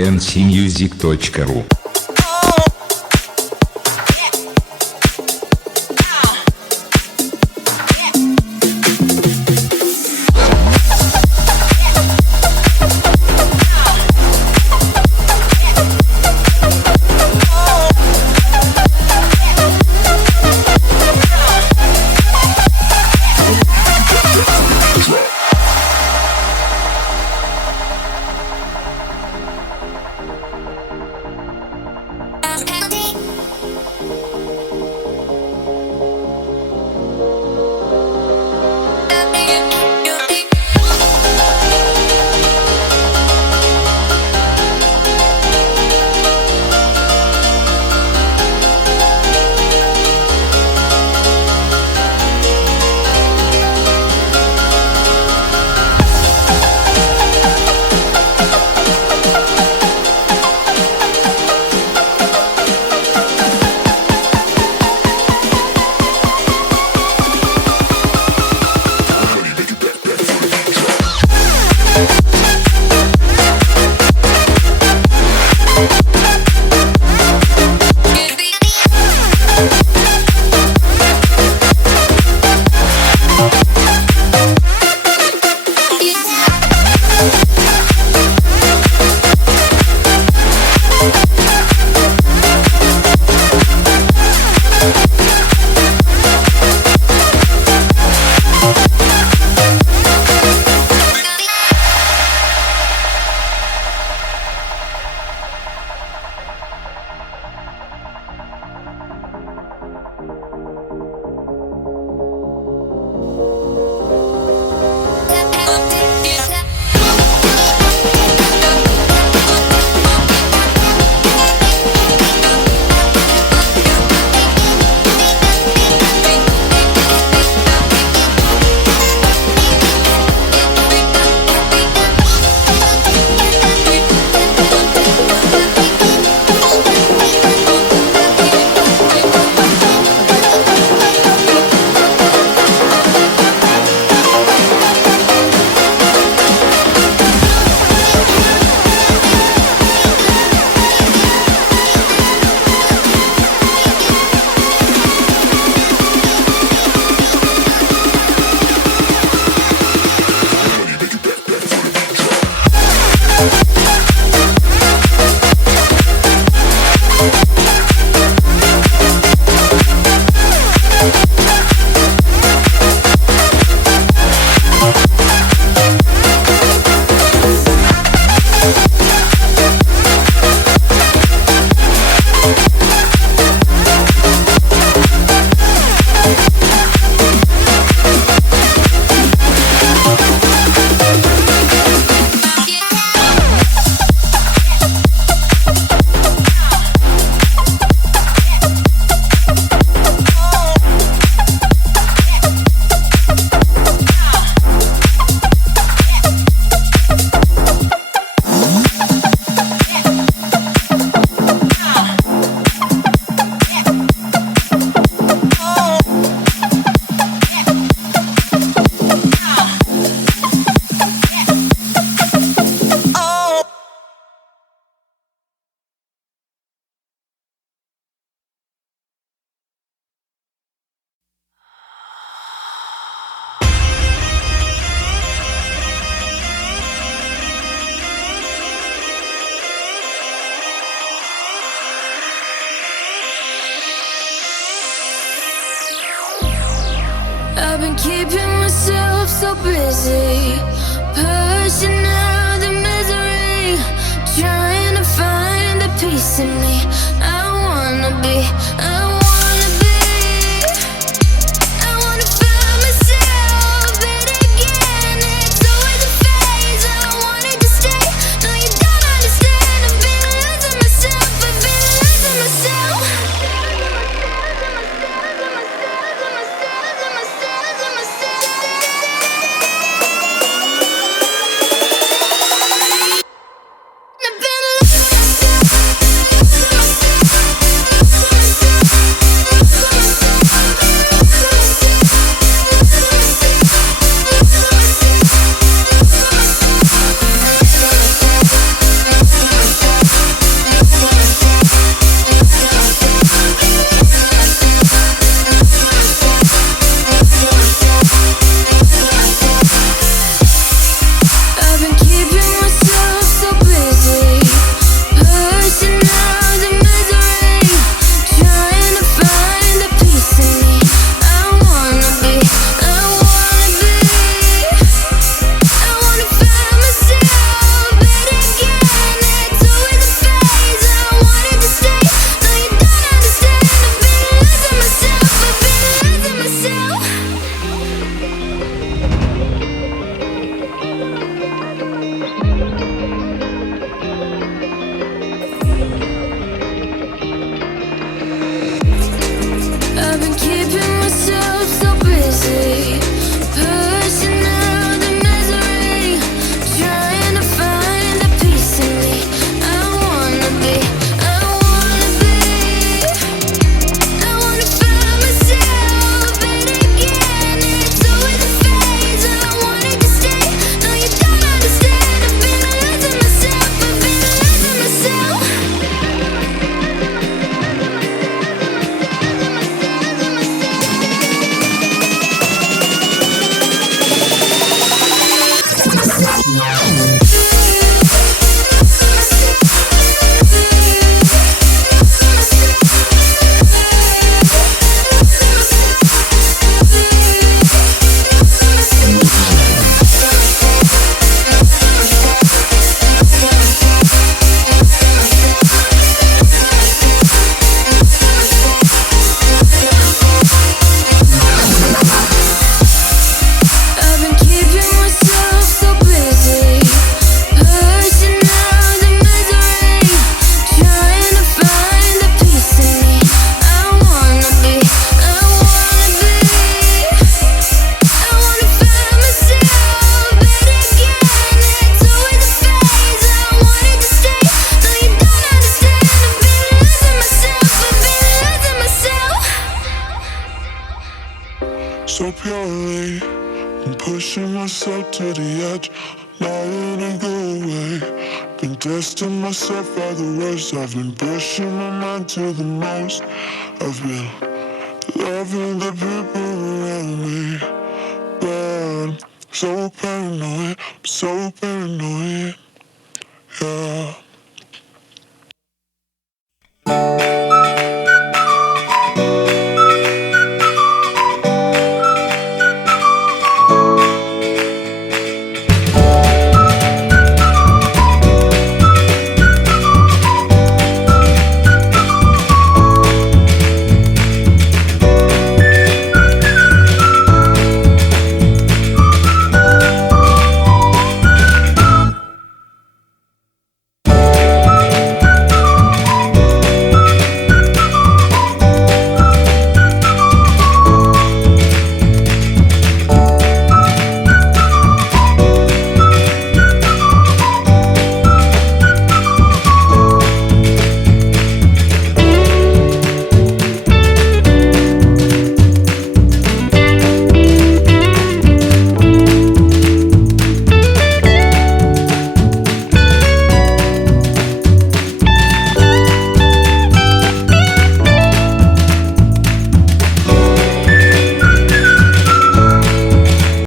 ncmusic.ru. I've been keeping myself so busy, pushing out the misery, trying to find the peace in me. I wanna be, I wanna be, I wanna find myself but again. It's always a phase, I wanted to stay. No, you don't understand. I've been losing myself, I've been losing myself. I've been I've been keeping myself so busy, pushing out the misery, trying to find the peace in me. I wanna be, I wanna find myself, but again, it's always a phase. I wanted to stay, no you don't understand. I've been losing myself, So purely, I'm pushing myself to the edge, not letting go away. Been testing myself by the worst. I've been pushing my mind to the most. I've been loving the people around me, but I'm so paranoid, yeah.